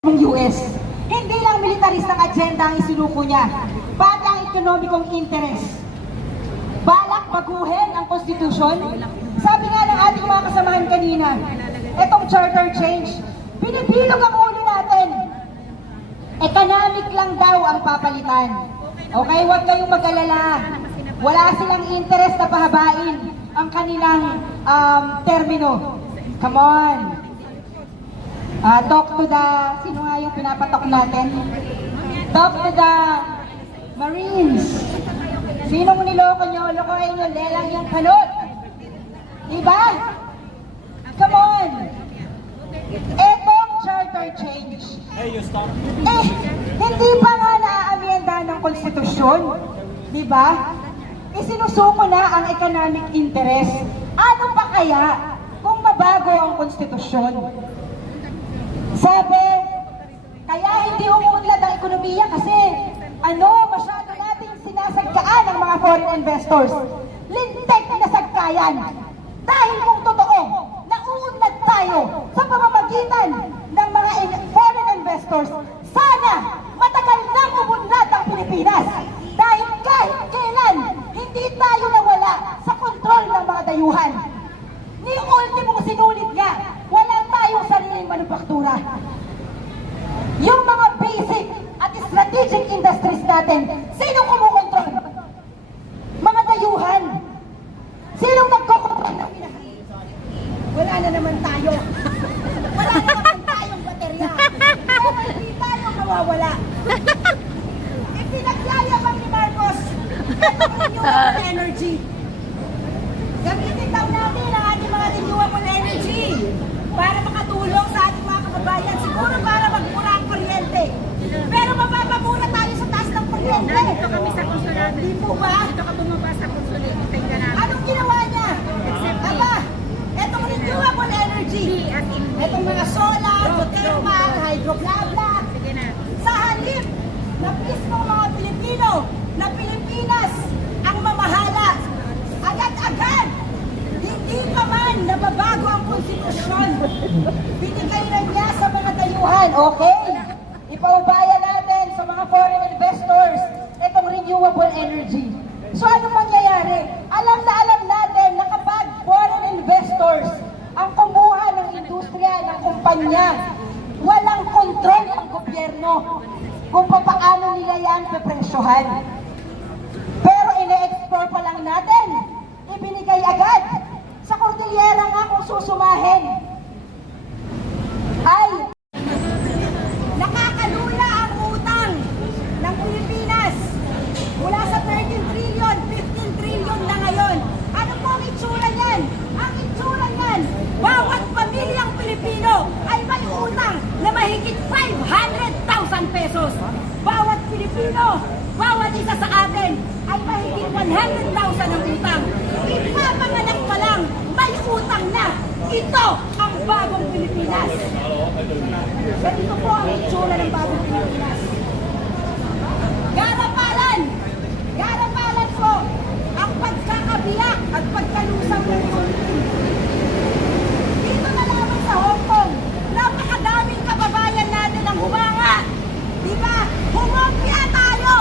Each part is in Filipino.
ng US. Hindi lang militaristang agenda ang isinuko niya, pati ang ekonomikong interes. Balak baguhin ang konstitusyon. Sabi nga ng ating mga kasamahan kanina, itong charter change, pinibilog ang ulo natin. Economic lang daw ang papalitan. Okay, huwag kayong mag-alala. Wala silang interest na pahabain ang kanilang um, termino. Come on. Ah, talk to the, sino nga yung pinapatok natin? Talk to the Marines. Sinong niloko nyo? Lokohin nyo, lelang yung panot. Diba? Come on. Etong charter change. Eh, hindi pa nga naaamyenda ng konstitusyon. Di ba? Isinusuko na ang economic interest. Ano pa kaya kung mabago ang konstitusyon? Sabi, kaya hindi umuunlad ang ekonomiya kasi ano, masyado nating sinasagkaan ng mga foreign investors. Lintek na sagkayan. Dahil kung totoo, nauunlad tayo sa pamamagitan ng mga in- foreign investors, sana matagal nang umunlad ang Pilipinas. Dahil kahit kailan, hindi tayo nawala sa kontrol ng mga dayuhan. Ni ultimong sinulit niya, wala tayong manufaktura. Yung mga basic at strategic industries natin, sino kumukontrol? Mga dayuhan. Sinong nagkokontrol ng Wala na naman tayo. Wala na naman tayong baterya. Pero hindi tayo mawawala. Ipinagyayabang ni Marcos, itong renewable energy. Gamitin daw natin ang ating mga renewable energy para makatulong sa ating mga kababayan. Siguro para magmura ang kuryente. Pero mapapamura tayo sa taas ng kuryente. Nandito kami sa konsulado. Di po ba? Dito ka bumaba sa konsulado. Tingnan namin. Anong ginawa niya? Aba, etong renewable energy. Etong mga solar, geothermal, hydro, bla bla. Sige na. Sa halip na mismo mga Pilipino, na Pilipinas ang mamahala. Agad-agad, hindi pa man nababago ang konstitusyon. Binigay na niya sa mga dayuhan, okay? Ipaubaya natin sa mga foreign investors itong renewable energy. So ano mangyayari? Alam na alam natin na kapag foreign investors ang kumuha ng industriya, ng kumpanya, walang kontrol ang gobyerno kung paano nila yan pepresyohan. Pero ine-explore pa lang natin, ibinigay agad. Sa Cordillera nga kung susumahin, ay nakakalula ang utang ng Pilipinas mula sa 13 trillion, 15 trillion na ngayon. Ano po ang itsura niyan? Ang itsura niyan, bawat pamilyang Pilipino ay may utang na mahigit 500,000 pesos. Bawat Pilipino, bawat isa sa atin ay mahigit 100,000 ang utang. Ipapanganak pa lang, may utang na. Ito ang bagong Pilipinas. Ganito po ang itsura ng bagong Pilipinas. Garapalan! Garapalan po ang pagkakabiyak at pagkalusang ng Philippines. Dito na lamang sa Hong Kong, napakadaming kababayan natin ang humanga. Di ba? Humopya tayo!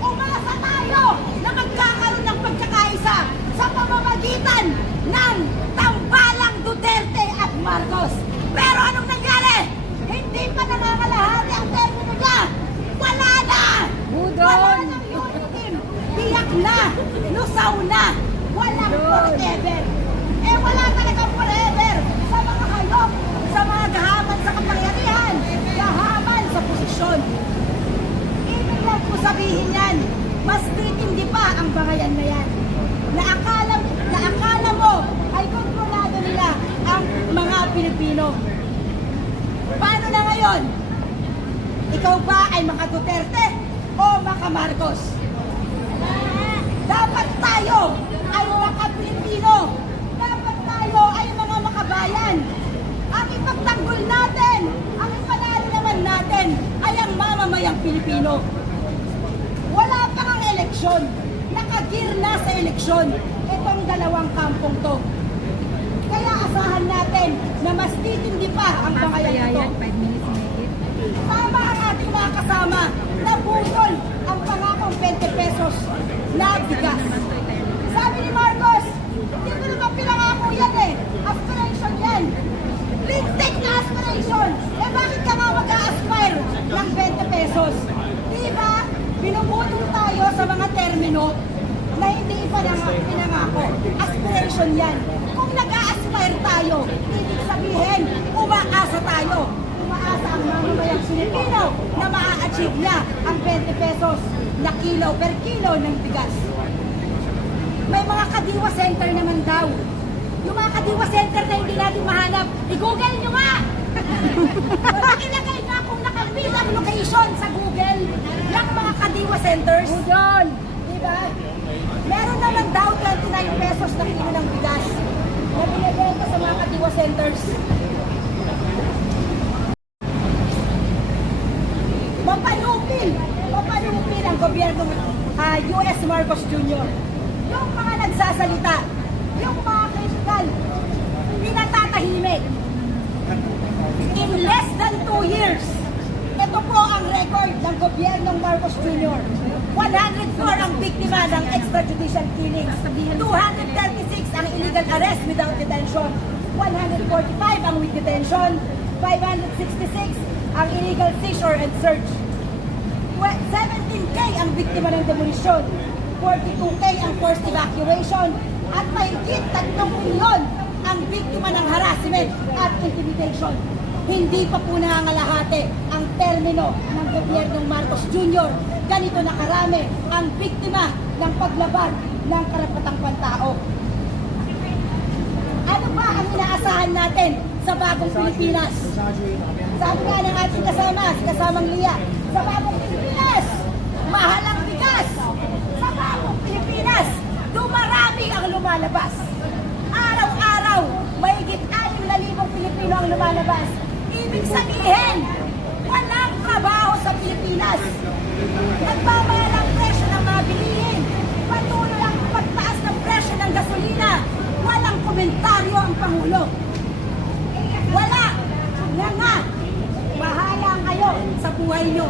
Umasa tayo na magkakaroon ng pagkakaisa sa pamamagitan ng tambalang Duterte at Marcos. Pero anong nangyari? Hindi pa nangangalahati ang termino niya. Wala na! Wala nang unitim. Biyak na! Lusaw na! Walang forever! Eh wala talagang forever sa mga hayop, sa mga gahaman sa kapangyarihan, gahaman sa posisyon. Ibig lang po sabihin yan, mas titindi pa ang bangayan na yan. Na akala, na akala mo ay kontrolado nila ang mga Pilipino. Paano na ngayon? Ikaw ba ay maka Duterte o maka Marcos? Tayo ay mga Pilipino. Dapat tayo ay mga makabayan. Ang ipagtanggol natin, ang ipanalo naman natin ay ang mamamayang Pilipino. Wala pa ang eleksyon. Nakagir na sa eleksyon itong dalawang kampong to. Kaya asahan natin na mas titindi pa ang Kaya bangayan ito. yan, 5 minutes mahigit. Tama ang ating mga kasama na budol ang pangakong 20 pesos na bigas. Sabi ni Marcos, hindi ko naman pinangako yan eh. Aspiration yan. Lintik na aspiration. Eh bakit ka nga mag-a-aspire ng 20 pesos? Di ba? Binubudol tayo sa mga termino na hindi pa nang pinangako. Aspiration yan. Kung nag-a-aspire tayo, ibig sabihin, umaasa tayo. Umaasa ang mamamayang Pilipino na maa-achieve niya ang 20 pesos na kilo per kilo ng bigas. May mga kadiwa center naman daw. Yung mga kadiwa center na hindi natin mahanap, i-google nyo nga! Ilagay nga kung nakapil ang location sa Google, yung mga kadiwa centers. Google! Diba? Meron naman daw 29 pesos na kilo ng bigas na mga kadiwa centers. Mapanupil! Mapanupil ang gobyerno ah, US Marcos Jr. Yung mga nagsasalita, yung mga kritikal, pinatatahimik. In less than two years, ito po ang record ng gobyernong Marcos Jr. 104 ang biktima ng extrajudicial killings. 236 ang illegal arrest without detention. 145 ang with detention. 566 ang illegal seizure and search. 17K ang biktima ng demolisyon. 42K ang forced evacuation. At mahigit 3 milyon ang biktima ng harassment at intimidation. Hindi pa po nangangalahati ang termino ng gobyernong Marcos Jr. Ganito na karami ang biktima ng paglaban ng karapatang pantao. Ano ba ang inaasahan natin sa bagong Pilipinas? Sabi nga ng ating kasama, si kasamang Lia, sa bagong Pilipinas, mahal ang bigas. Sa bagong Pilipinas, dumarami ang lumalabas. Araw-araw, mahigit 6,000 Pilipino ang lumalabas. Ibig sabihin, walang trabaho sa Pilipinas. Nagbabahal ang presyo ng mga bilihin. Patuloy ang pagtaas ng presyo ng gasolina. Walang komentaryo ang Pangulo. Wala! Nga nga! Bahala kayo sa buhay nyo.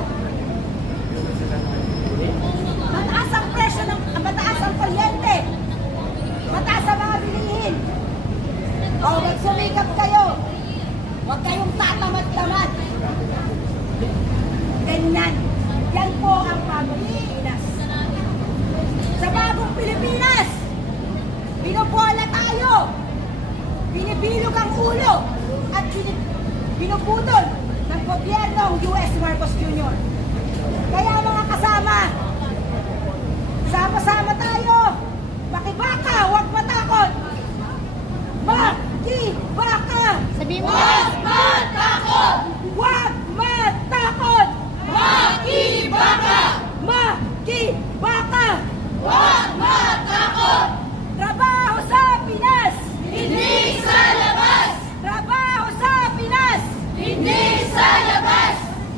Mataas ang presyo ng mataas ang kuryente. Mataas ang mga bilihin. O, magsumikap kayo. Huwag kayong tatamad-tamad. Ganyan. Yan po ang Pilipinas. Sa bagong Pilipinas, binubola tayo. Binibilog ang ulo at binubudol ng gobyernong US Marcos Jr. Kaya mga kasama, sama-sama tayo. Makibaka, huwag matakot. Makibaka! Sabi mo, Huwag matakot! Huwag matakot! Makibaka! Makibaka! Huwag matakot! Trabaho sa Pinas! Hindi sa labas! Trabaho sa Pinas! Hindi sa labas!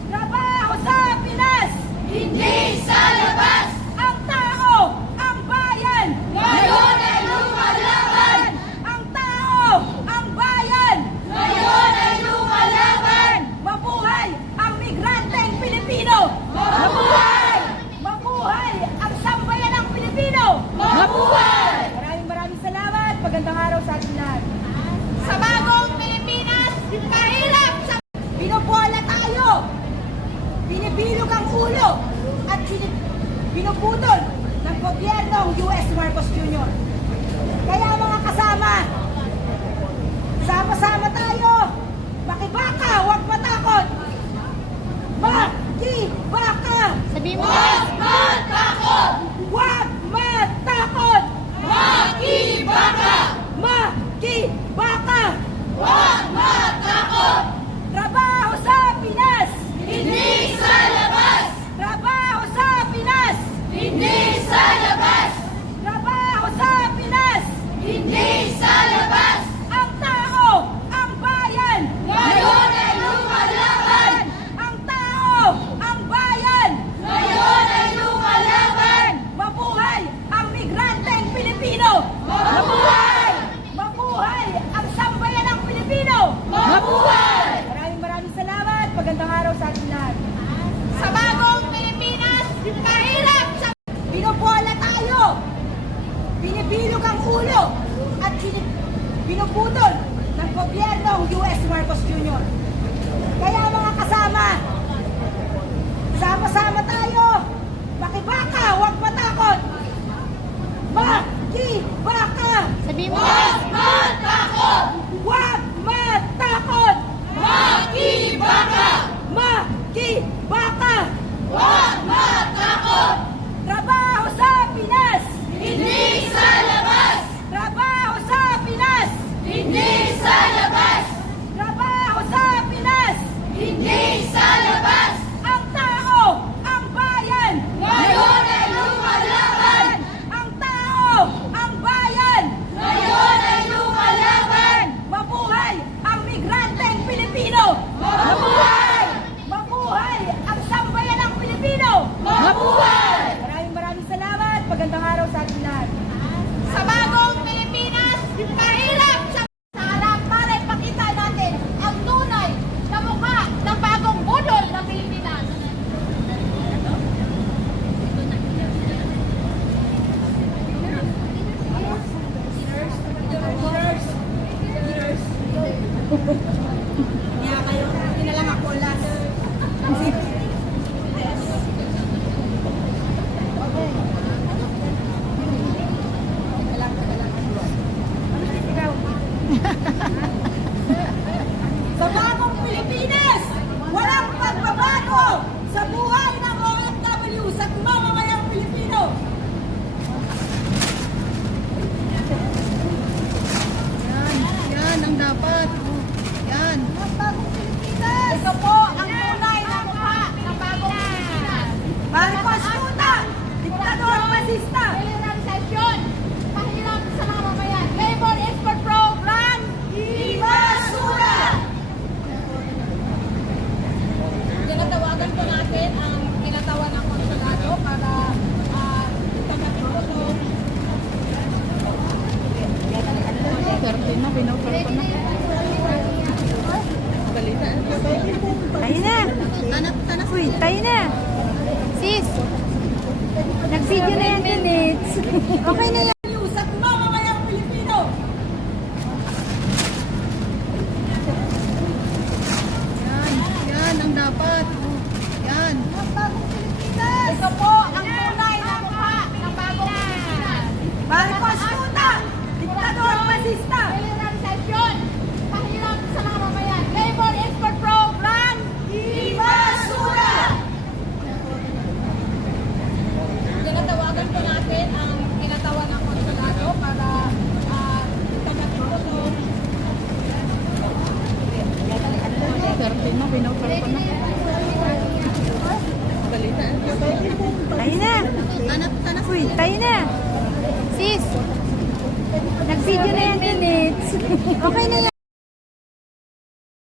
Trabaho sa Pinas! Hindi sa labas! Ang tao! Ang bayan! Ngayon ay lumalaban! Ang tao! Ang bayan! Ngayon ay lumalaban! Mabuhay ang migranteng Pilipino! Mabuhay! Mabuhay ang sambayanang Pilipino! Mabuhay! Maraming maraming salamat. Magandang araw sa ating lahat. Sa bagong Pilipinas, kahirap sa... Binubola tayo! Binibilog ang ulo at binib- binubudol ng gobyernong US Marcos Jr. Kaya mga kasama, sama-sama tayo! Makibaka, huwag matakot! Makibaka! sabi binubudol ng gobyernong U.S. Marcos Jr. Kaya mga kasama, sama-sama tayo, makibaka, huwag matakot. Makibaka! Sabihin mo Huwag matakot! Huwag matakot! Makibaka! Makibaka! Huwag!